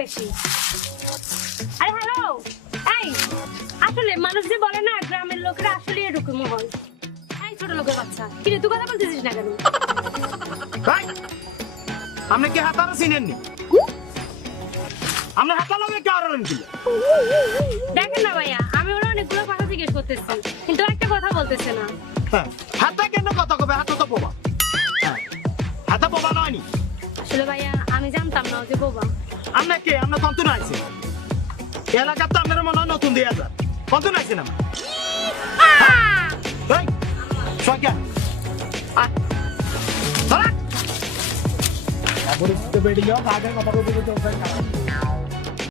বেশি। আরে হ্যালো, এই আসলে মানুষ যে বলে না গ্রামের লোকেরা আসলে এরকম হয়। এই ছোট লোকের বাচ্চা, কি রে তুই কথা বলতেছিস না কেন? আপনি কি হাতারা চিনেননি? আমরা হাতা লাগে কারণ কি? দেখেন না ভাইয়া, আমি ওরা অনেকগুলো কথা জিজ্ঞেস করতেছি, কিন্তু একটা কথা বলতেছে না। হাতা কেন কথা কবে? হাতা তো বোবা। হাতা বোবা নয়নি। আসলে ভাইয়া আমি জানতাম না ও যে বোবা। আমরা কে? আমরা কন্তন আইছি। এলাকার তো আপনার মনে হয় নতুন দিয়ে যান। কন্তন আইছি না? এই, সজ্ঞা। ধরা। তারপরে বেরিয়ে যাও, আগে কথা বলতে